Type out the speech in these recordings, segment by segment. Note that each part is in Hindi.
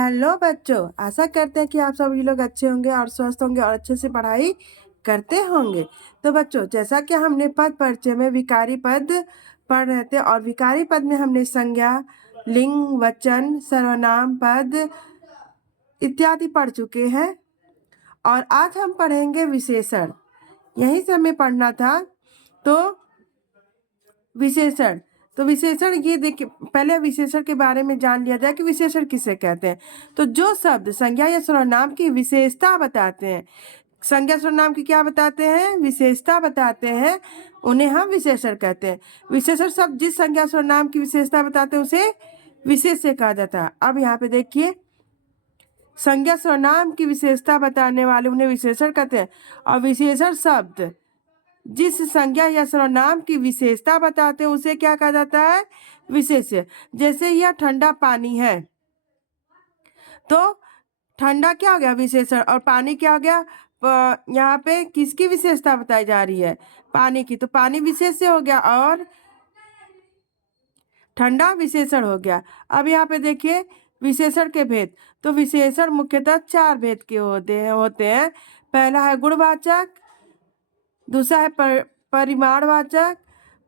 हेलो बच्चों, आशा करते हैं कि आप सभी लोग अच्छे होंगे और स्वस्थ होंगे और अच्छे से पढ़ाई करते होंगे। तो बच्चों, जैसा कि हमने पद परिचय में विकारी पद पढ़ रहे थे और विकारी पद में हमने संज्ञा, लिंग, वचन, सर्वनाम पद इत्यादि पढ़ चुके हैं और आज हम पढ़ेंगे विशेषण। यहीं से हमें पढ़ना था। तो विशेषण, तो विशेषण ये देखिए, पहले विशेषण के बारे में जान लिया जाए कि विशेषण किसे कहते हैं। तो जो शब्द संज्ञा या सर्वनाम की विशेषता बताते हैं, संज्ञा सर्वनाम की क्या बताते हैं, विशेषता बताते हैं, उन्हें हम विशेषण कहते हैं। विशेषण शब्द जिस संज्ञा सर्वनाम की विशेषता बताते हैं उसे विशेष्य कहा जाता है। अब यहाँ पे देखिए, संज्ञा सर्वनाम की विशेषता बताने वाले उन्हें विशेषण कहते हैं और विशेषण शब्द जिस संज्ञा या सर्वनाम की विशेषता बताते हैं उसे क्या कहा जाता है, विशेष्य। जैसे यह ठंडा पानी है, तो ठंडा क्या हो गया, विशेषण, और पानी क्या हो गया, यहाँ पे किसकी विशेषता बताई जा रही है, पानी की, तो पानी विशेष्य हो गया और ठंडा विशेषण हो गया। अब यहाँ पे देखिए विशेषण के भेद। तो विशेषण मुख्यतः 4 भेद के होते हैं। पहला है गुणवाचक, दूसरा है परिमाणवाचक।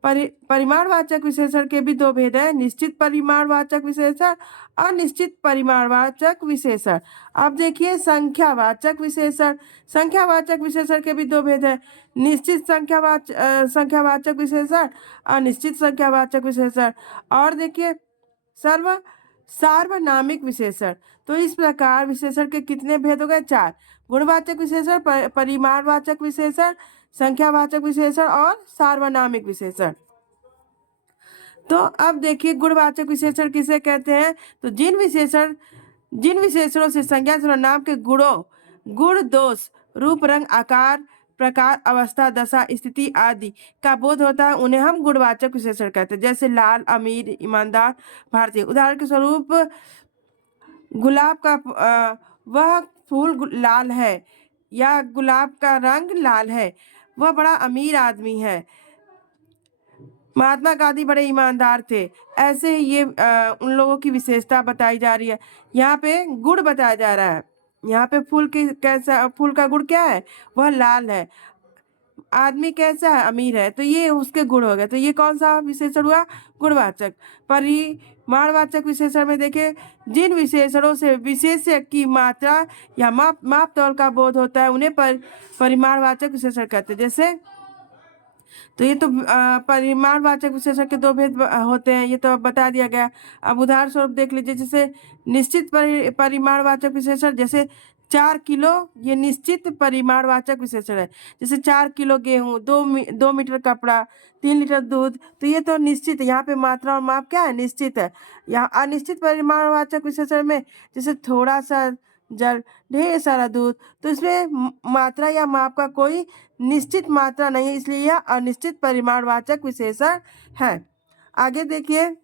परिमाणवाचक विशेषण के भी 2 भेद हैं, निश्चित परिमाणवाचक विशेषण, अनिश्चित परिमाणवाचक विशेषण। अब देखिए संख्यावाचक विशेषण। संख्यावाचक विशेषण के भी 2 भेद हैं, निश्चित संख्यावाचक विशेषण, अनिश्चित संख्यावाचक विशेषण। और देखिए सार्वनामिक विशेषण। तो इस प्रकार विशेषण के कितने भेद हो गए, 4। गुणवाचक विशेषण, परिमाणवाचक विशेषण, संख्यावाचक विशेषण और सार्वनामिक विशेषण। तो अब देखिए गुणवाचक विशेषण किसे कहते हैं। तो जिन विशेषणों से संज्ञा सर्वनाम के गुणों, गुण, दोष, रूप, रंग, आकार, प्रकार, अवस्था, दशा, स्थिति आदि का बोध होता है उन्हें हम गुणवाचक विशेषण कहते हैं। जैसे लाल, अमीर, ईमानदार, भारतीय। उदाहरण के स्वरूप गुलाब का वह फूल लाल है, या गुलाब का रंग लाल है, वह बड़ा अमीर आदमी है, महात्मा गांधी बड़े ईमानदार थे। ऐसे ही ये उन लोगों की विशेषता बताई जा रही है। यहाँ पे गुण बताया जा रहा है। यहाँ पे फूल का गुण क्या है, वह लाल है, आदमी कैसा है, अमीर है, तो ये उसके गुण हो गए। तो ये कौन सा विशेषण हुआ, गुणवाचक। परिमाणवाचक विशेषण में देखिए, जिन विशेषणों से विशेष्य की मात्रा या माप तौल का बोध होता है उन्हें परिमाणवाचक विशेषण कहते हैं। जैसे, तो ये तो परिमाणवाचक विशेषण के 2 भेद होते हैं, ये तो बता दिया गया। अब उदाहरण स्वरूप देख लीजिए, जैसे निश्चित परिमाणवाचक विशेषण, जैसे 4 किलो, ये निश्चित परिमाणवाचक विशेषण है। जैसे 4 किलो गेहूं, 2 मीटर कपड़ा, 3 लीटर दूध, तो ये तो निश्चित है। यहाँ पे मात्रा और माप क्या है, निश्चित है। यहाँ अनिश्चित परिमाणवाचक विशेषण में जैसे थोड़ा सा जल, ढेर सारा दूध, तो इसमें मात्रा या माप का कोई निश्चित मात्रा नहीं है, इसलिए यह अनिश्चित परिमाणवाचक विशेषण है। आगे देखिए,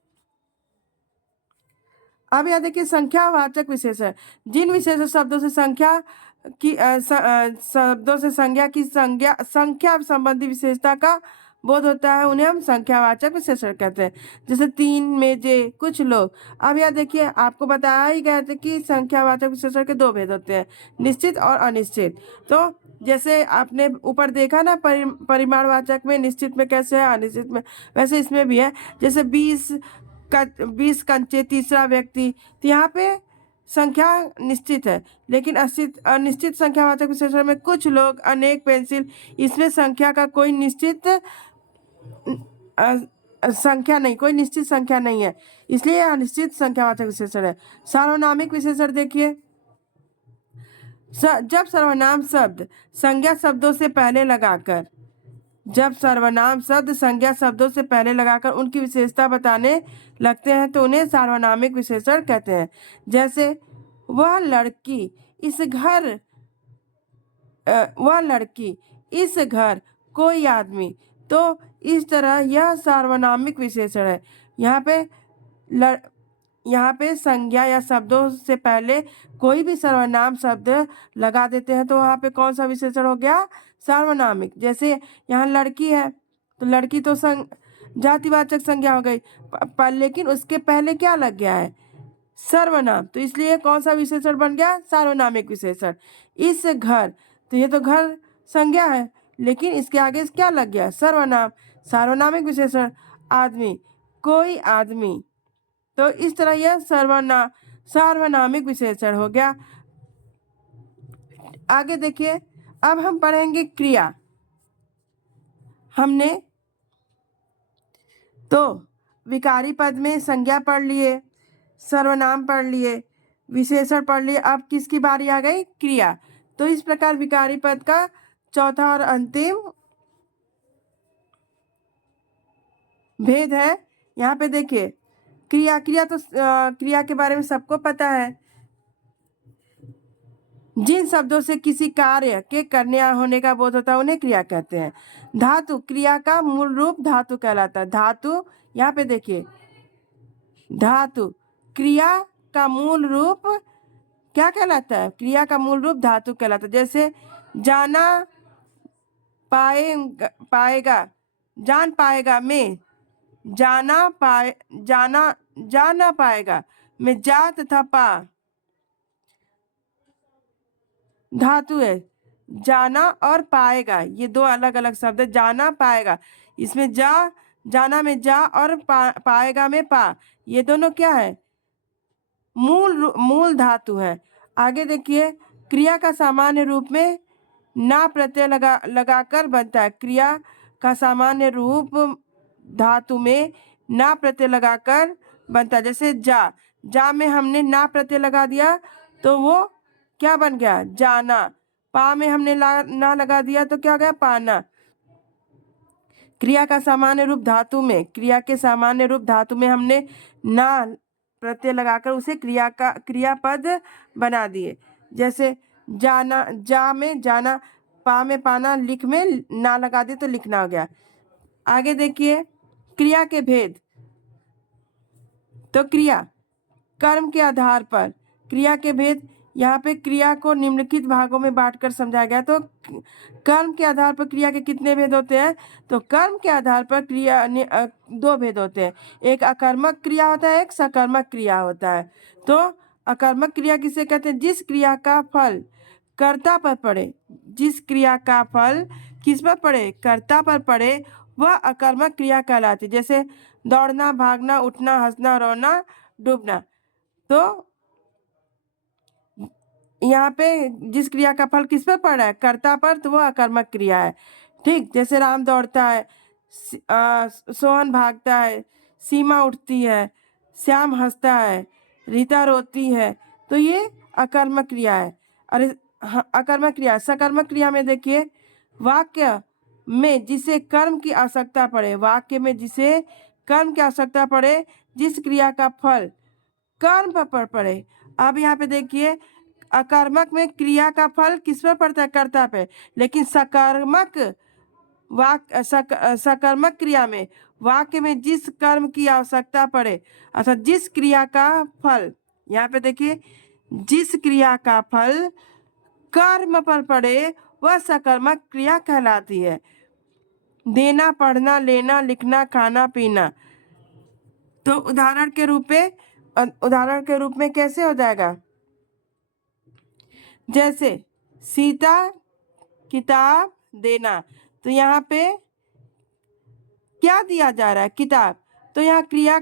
अब यह देखिए संख्यावाचक विशेषण। जिन विशेषण शब्दों से संख्या की शब्दों से संख्या संबंधी विशेषता का बोध होता है उन्हें हम संख्यावाचक विशेषण कहते हैं। जैसे 3 मेजे, कुछ लोग। अब यह देखिए, आपको बताया ही गया था कि संख्यावाचक विशेषण के 2 भेद होते हैं, निश्चित और अनिश्चित। तो जैसे आपने ऊपर देखा ना, परिमाणवाचक में निश्चित में कैसे है, अनिश्चित में, वैसे इसमें भी है। जैसे 20 कंचे, तीसरा व्यक्ति, तो यहाँ पे संख्या निश्चित है, लेकिन अनिश्चित संख्यावाचक विशेषण में कुछ लोग, अनेक पेंसिल, इसमें संख्या का कोई निश्चित संख्या नहीं, कोई निश्चित संख्या नहीं है, इसलिए अनिश्चित संख्यावाचक विशेषण है। सार्वनामिक विशेषण देखिए, जब सर्वनाम शब्द संज्ञा शब्दों से पहले लगाकर उनकी विशेषता बताने लगते हैं तो उन्हें सार्वनामिक विशेषण कहते हैं। जैसे वह लड़की, इस घर, कोई आदमी, तो इस तरह यह सार्वनामिक विशेषण है। यहाँ पे संज्ञा या शब्दों से पहले कोई भी सर्वनाम शब्द लगा देते हैं तो वहाँ पे कौन सा विशेषण हो गया, सार्वनामिक। जैसे यहाँ लड़की है, तो लड़की तो जातिवाचक संज्ञा हो गई, लेकिन उसके पहले क्या लग गया है, सर्वनाम, तो इसलिए कौन सा विशेषण बन गया? सार्वनामिक विशेषण। इस घर, तो ये तो घर संज्ञा है, लेकिन इसके आगे क्या लग गया? सर्वनाम, सार्वनामिक विशेषण। आदमी, कोई आदमी, तो इस तरह यह सार्वनामिक विशेषण हो गया। आगे देखिए, अब हम पढ़ेंगे क्रिया। हमने तो विकारी पद में संज्ञा पढ़ लिए, सर्वनाम पढ़ लिए, विशेषण पढ़ लिए, अब किसकी बारी आ गई? क्रिया। तो इस प्रकार विकारी पद का चौथा और अंतिम भेद है। यहाँ पे देखिए, क्रिया तो क्रिया के बारे में सबको पता है। जिन शब्दों से किसी कार्य के करने या होने का बोध होता है उन्हें क्रिया कहते हैं। धातु, क्रिया का मूल रूप धातु कहलाता है। धातु, यहाँ पे देखिए, धातु, क्रिया का मूल रूप क्या कहलाता है? क्रिया का मूल रूप धातु कहलाता है। जैसे जाना पाएगा, जान पाएगा में जाना पाएगा में जा तथा पा धातु है। जाना और पाएगा ये दो अलग अलग शब्द है। जाना पाएगा, इसमें जाना में जा और पाएगा में पा, ये दोनों क्या है? मूल धातु है। आगे देखिए, क्रिया का सामान्य रूप में ना प्रत्यय लगाकर बनता है। क्रिया का सामान्य रूप धातु में ना प्रत्यय लगाकर बनता है। जैसे जा में हमने ना प्रत्यय लगा दिया तो वो क्या बन गया? जाना। पा में हमने ना लगा दिया तो क्या हो गया? पाना। क्रिया का सामान्य रूप धातु में, क्रिया के सामान्य रूप धातु में हमने ना प्रत्यय लगाकर उसे क्रियापद बना दिए। जैसे जाना, जा में जाना, पा में पाना, लिख में ना लगा दिए तो लिखना हो गया। आगे देखिए, क्रिया के भेद। तो क्रिया कर्म के आधार पर, क्रिया के भेद, यहाँ पे क्रिया को निम्नलिखित भागों में बांटकर समझाया गया। तो कर्म के आधार पर क्रिया के कितने भेद होते हैं? तो कर्म के आधार पर क्रिया दो भेद होते हैं। एक अकर्मक क्रिया होता है, एक सकर्मक क्रिया होता है। तो अकर्मक क्रिया किसे कहते हैं? जिस क्रिया का फल कर्ता पर पड़े, जिस क्रिया का फल किस पर पड़े? कर्ता पर पड़े, वह अकर्मक क्रिया कहलाती है। जैसे दौड़ना, भागना, उठना, हंसना, रोना, डूबना। तो यहाँ पे जिस क्रिया का फल किस पर पड़ रहा है? कर्ता पर, तो वह अकर्मक क्रिया है। ठीक, जैसे राम दौड़ता है, सोहन भागता है, सीमा उठती है, श्याम हंसता है, रीता रोती है, तो ये अकर्मक क्रिया है। अरे अकर्मक क्रिया। सकर्मक क्रिया में देखिए, वाक्य में जिसे कर्म की आवश्यकता पड़े, वाक्य में जिसे कर्म की आवश्यकता पड़े, जिस क्रिया का फल कर्म पर पड़े। अब यहाँ पे देखिए, अकर्मक में क्रिया का फल किस पर पड़ता है? कर्ता पे। लेकिन सकर्मक क्रिया में वाक्य में जिस कर्म की आवश्यकता पड़े, अर्थात जिस क्रिया का फल, यहाँ पे देखिए, जिस क्रिया का फल कर्म पर पड़े वह सकर्मक क्रिया कहलाती है। देना, पढ़ना, लेना, लिखना, खाना, पीना। तो उदाहरण के रूप में कैसे हो जाएगा? जैसे सीता किताब देना, तो यहाँ पे क्या दिया जा रहा है? किताब। तो यहाँ क्रिया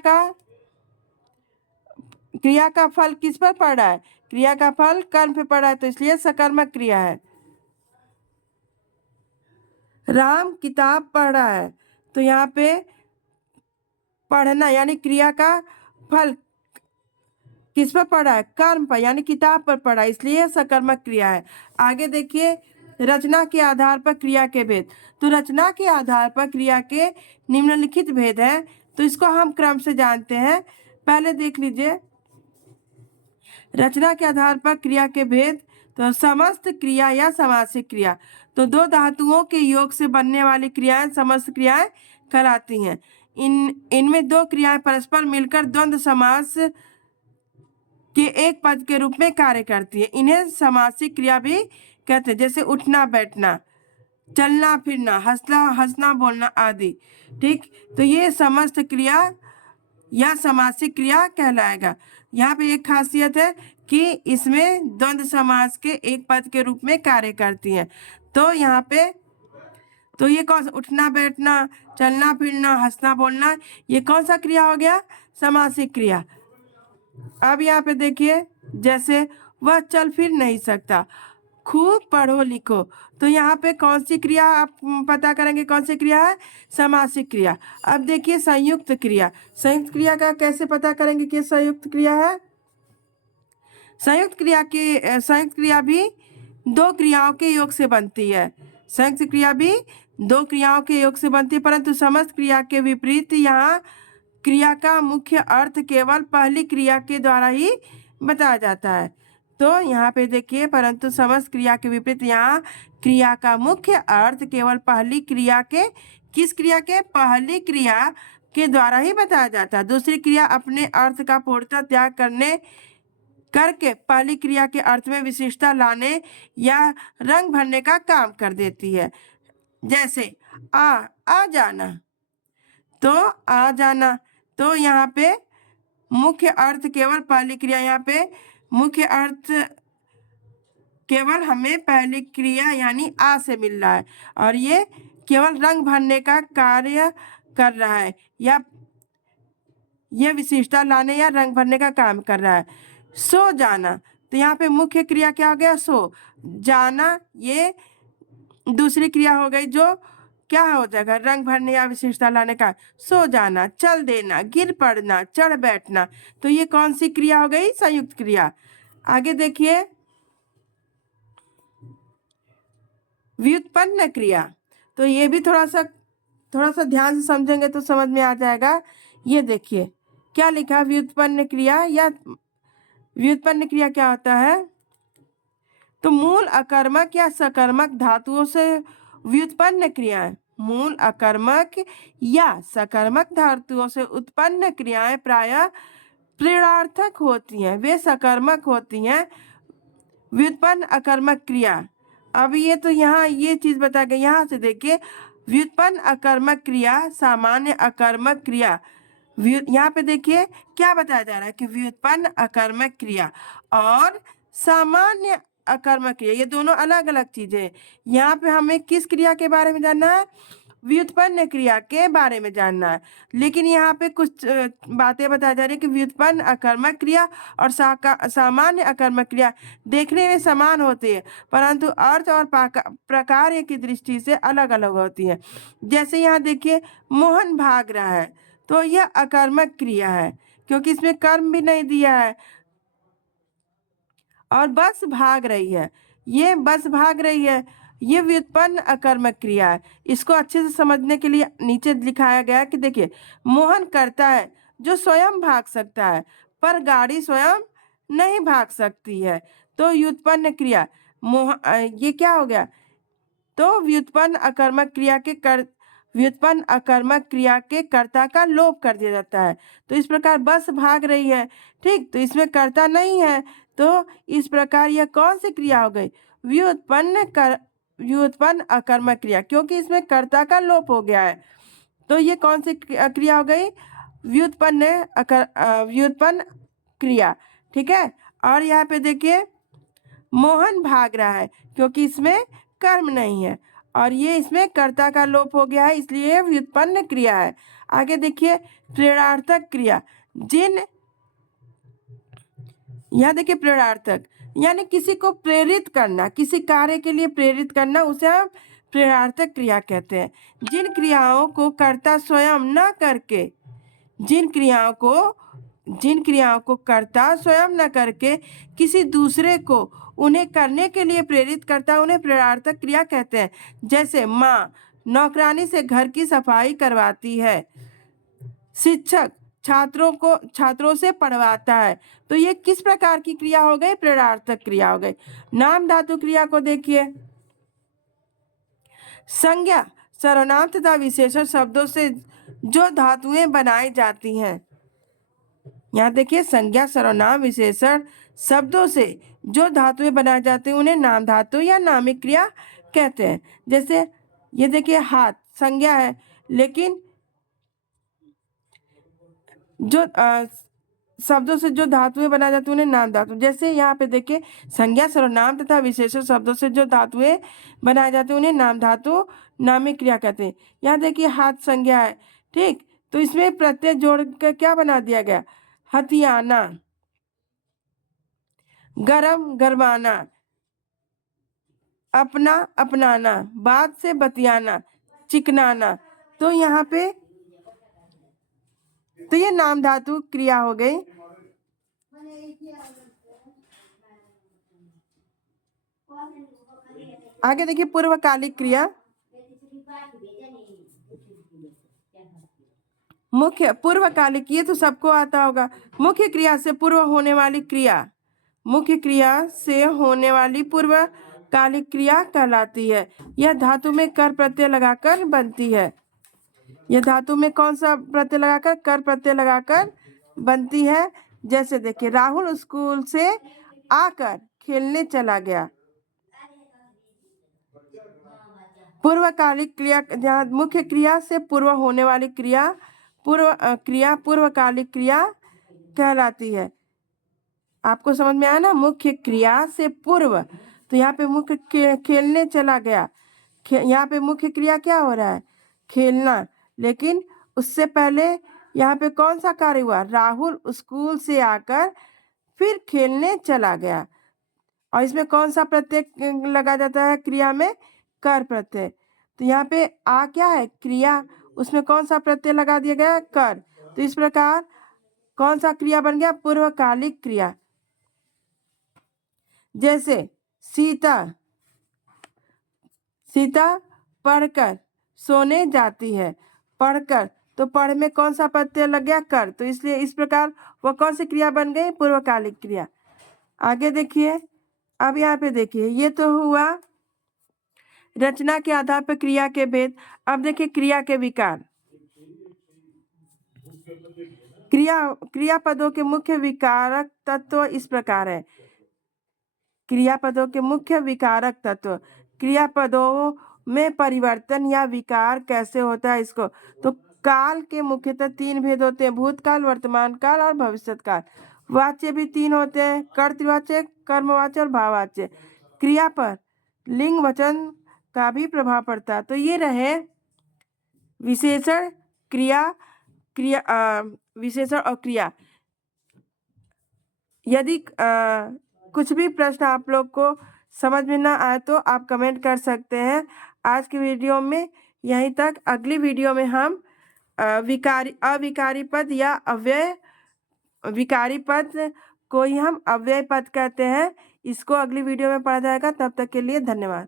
का फल किस पर पड़ रहा है? क्रिया का फल कर्म पे पड़ रहा है, तो इसलिए सकर्मक क्रिया है। राम किताब पढ़ रहा है, तो यहाँ पे पढ़ना यानी क्रिया का फल किस पर पड़ा है? कर्म पर, यानी किताब पर पड़ा, इसलिए सकर्मक क्रिया है। आगे देखिए, रचना के आधार पर क्रिया के भेद। तो रचना के आधार पर क्रिया के निम्नलिखित भेद हैं, तो इसको हम क्रम से जानते हैं। पहले देख लीजिए, रचना के आधार पर क्रिया के भेद। तो समस्त क्रिया या समासिक क्रिया, तो दो धातुओं के योग से बनने वाली क्रियाएं समस्त क्रियाएं कहलाती हैं। इनमें दो क्रियाएं परस्पर मिलकर द्वंद्व समास के एक पद के रूप में कार्य करती है। इन्हें समासिक क्रिया भी कहते हैं। जैसे उठना, बैठना, चलना फिरना, हंसना बोलना आदि। ठीक, तो ये समस्त क्रिया यह समासिक क्रिया कहलाएगा। यहाँ पे एक खासियत है कि इसमें द्वंद्व समास के एक पद के रूप में कार्य करती है। तो यहाँ पे तो ये कौन सा, उठना बैठना, चलना फिरना, हंसना बोलना, ये कौन सा क्रिया हो गया? समासिक क्रिया। अब यहाँ पे देखिए, जैसे वह चल फिर नहीं सकता, खूब पढ़ो लिखो, तो यहाँ पे कौन सी क्रिया आप पता करेंगे? कौन सी क्रिया है? समासिक क्रिया। अब देखिए संयुक्त क्रिया। संयुक्त क्रिया का कैसे पता करेंगे कि संयुक्त क्रिया है? संयुक्त क्रिया भी दो क्रियाओं के योग से बनती है। संयुक्त क्रिया भी दो क्रियाओं के योग से बनती है, परंतु समस्त क्रिया के विपरीत यहाँ क्रिया का मुख्य अर्थ केवल पहली क्रिया के द्वारा ही बताया जाता है। तो यहाँ पे देखिए, परंतु समस्त क्रिया के विपरीत यहाँ क्रिया का मुख्य अर्थ केवल पहली क्रिया के, किस क्रिया के? पहली क्रिया के द्वारा ही बताया जाता है। दूसरी क्रिया अपने अर्थ का पूर्णतः त्याग करके पहली क्रिया के अर्थ में विशिष्टता लाने या रंग भरने का काम कर देती है। जैसे आ जाना, तो आ जाना, तो यहाँ पे मुख्य अर्थ केवल पहली क्रिया, यहाँ पे मुख्य अर्थ केवल हमें पहली क्रिया यानी आ से मिल रहा है, और ये केवल रंग भरने का कार्य कर रहा है, या यह विशेषता लाने या रंग भरने का काम कर रहा है। सो जाना, तो यहाँ पे मुख्य क्रिया क्या हो गया? सो जाना, ये दूसरी क्रिया हो गई जो क्या हो जाएगा? रंग भरने या विशेषता लाने का। सो जाना, चल देना, गिर पड़ना, चढ़ बैठना, तो ये कौन सी क्रिया हो गई? संयुक्त क्रिया। आगे देखिए व्युत्पन्न क्रिया, तो ये भी थोड़ा सा ध्यान से समझेंगे तो समझ में आ जाएगा। ये देखिए क्या लिखा? व्युत्पन्न क्रिया, या व्युत्पन्न क्रिया क्या होता है? तो मूल अकर्मक या सकर्मक धातुओं से व्युत्पन्न क्रियाएं, मूल अकर्मक या सकर्मक धातुओं से उत्पन्न क्रियाएं प्रायः प्रेरणार्थक होती हैं, वे सकर्मक होती हैं। व्युत्पन्न अकर्मक क्रिया, अब ये तो यहाँ ये चीज बता गई। यहाँ से देखिए, व्युत्पन्न अकर्मक क्रिया, सामान्य अकर्मक क्रिया। यहाँ पे देखिए क्या बताया जा रहा है कि व्युत्पन्न अकर्मक क्रिया और सामान्य अकर्मक क्रिया, ये दोनों अलग अलग चीजें हैं। यहाँ पे हमें किस क्रिया के बारे में जानना है? व्युत्पन्न क्रिया के बारे में जानना है। लेकिन यहाँ पे कुछ बातें बताई जा रही है कि व्युत्पन्न अकर्मक क्रिया और सामान्य अकर्मक क्रिया देखने में समान होती है, परंतु अर्थ और प्रकार की दृष्टि से अलग अलग होती है। जैसे यहाँ देखिए, मोहन भाग रहा है, तो यह अकर्मक क्रिया है क्योंकि इसमें कर्म भी नहीं दिया है। और बस भाग रही है, ये बस भाग रही है, ये व्युत्पन्न अकर्मक क्रिया है। इसको अच्छे से समझने के लिए नीचे लिखाया गया है कि देखिए, मोहन करता है जो स्वयं भाग सकता है, पर गाड़ी स्वयं नहीं भाग सकती है, तो व्युत्पन्न क्रिया ये क्या हो गया? तो व्युत्पन्न अकर्मक क्रिया के कर्ता का लोप कर दिया जाता है। तो इस प्रकार बस भाग रही है, ठीक, तो इसमें कर्ता नहीं है, तो इस प्रकार यह कौन सी क्रिया हो गई? व्युत्पन्न अकर्मक क्रिया, क्योंकि इसमें कर्ता का लोप हो गया है। तो ये कौन सी क्रिया हो गई? व्युत्पन्न क्रिया, ठीक है। और यहाँ पे देखिए, मोहन भाग रहा है क्योंकि इसमें कर्म नहीं है, और ये इसमें कर्ता का लोप हो गया है, इसलिए ये व्युत्पन्न क्रिया है। आगे देखिए, प्रेरणार्थक क्रिया, यहाँ देखिए प्रेरणार्थक यानी किसी को प्रेरित करना, किसी कार्य के लिए प्रेरित करना, उसे हम प्रेरणार्थक क्रिया कहते हैं। जिन क्रियाओं को कर्ता स्वयं न करके, जिन क्रियाओं को कर्ता स्वयं न करके किसी दूसरे को उन्हें करने के लिए प्रेरित करता, उन्हें प्रेरणार्थक क्रिया कहते हैं। जैसे माँ नौकरानी से घर की सफाई करवाती है, शिक्षक छात्रों से पढ़वाता है, तो ये किस प्रकार की क्रिया हो गई? प्रेरणार्थक क्रिया हो गई। नाम धातु क्रिया को देखिए, संज्ञा सर्वनाम तथा विशेषण शब्दों से जो धातुएं बनाई जाती हैं, यहाँ देखिए, संज्ञा सर्वनाम विशेषण शब्दों से जो धातुएं बनाए जाते हैं उन्हें नाम धातु या नामिक क्रिया कहते हैं। जैसे ये देखिए, हाथ संज्ञा है, लेकिन जो शब्दों से जो धातुएं बनाई जाती हैं उन्हें नाम धातु। जैसे यहाँ पे देखिए, संज्ञा सर्वनाम तथा विशेषण शब्दों से जो धातुएं बनाई जाती हैं उन्हें नाम धातु नामी क्रिया कहते हैं। यहाँ देखिए हाथ संज्ञा है, ठीक, तो इसमें प्रत्यय जोड़ कर क्या बना दिया गया, हथियाना, गरम गरमाना, अपना अपनाना, बात से बतियाना, चिकनाना। तो यहाँ पे तो ये नाम धातु क्रिया हो गई। आगे देखिए पूर्वकालिक क्रिया। मुख्य पूर्वकालिक, ये तो सबको आता होगा। मुख्य क्रिया से पूर्व होने वाली क्रिया, मुख्य क्रिया से होने वाली पूर्वकालिक क्रिया कहलाती है। यह धातु में कर प्रत्यय लगाकर बनती है। यह धातु में कौन सा प्रत्यय लगाकर, कर प्रत्यय लगाकर बनती है। जैसे देखिए, राहुल स्कूल से आकर खेलने चला गया। पूर्वकालिक क्रिया, जहाँ मुख्य क्रिया से पूर्व होने वाली क्रिया पूर्वकालिक क्रिया कहलाती है। आपको समझ में आया ना, मुख्य क्रिया से पूर्व। तो यहाँ पे मुख्य खेलने चला गया, यहाँ पे मुख्य क्रिया क्या हो रहा है, खेलना। लेकिन उससे पहले यहाँ पे कौन सा कार्य हुआ, राहुल स्कूल से आकर फिर खेलने चला गया। और इसमें कौन सा प्रत्यय लगा जाता है क्रिया में, कर प्रत्यय। तो यहाँ पे आ क्या है, क्रिया, उसमें कौन सा प्रत्यय लगा दिया गया, कर। तो इस प्रकार कौन सा क्रिया बन गया, पूर्वकालिक क्रिया। जैसे सीता पढ़कर सोने जाती है, पढ़कर, तो पढ़ में कौन सा प्रत्यय लग गया, कर। तो इसलिए इस प्रकार वह कौन सी क्रिया बन गई, पूर्वकालिक क्रिया। आगे देखिए, अब यहाँ पे देखिए, ये तो हुआ रचना के आधार पर क्रिया के भेद। अब देखिए क्रिया के विकार। क्रियापदों के मुख्य विकारक तत्व इस प्रकार है। क्रियापदों के मुख्य विकारक तत्व, क्रियापदों में परिवर्तन या विकार कैसे होता है इसको। तो काल के मुख्यतः 3 भेद होते हैं, भूतकाल, वर्तमान काल और भविष्यत काल। वाच्य भी 3 होते हैं, कर्तृवाच्य, कर्मवाच्य और भाववाच्य। क्रिया पर लिंग वचन का भी प्रभाव पड़ता है। तो ये रहे विशेषण, विशेषण और क्रिया। यदि कुछ भी प्रश्न आप लोग को समझ में ना आए तो आप कमेंट कर सकते हैं। आज की वीडियो में यहीं तक। अगली वीडियो में हम अविकारी पद या अव्यय विकारी पद को ही हम अव्यय पद कहते हैं, इसको अगली वीडियो में पढ़ा जाएगा। तब तक के लिए धन्यवाद।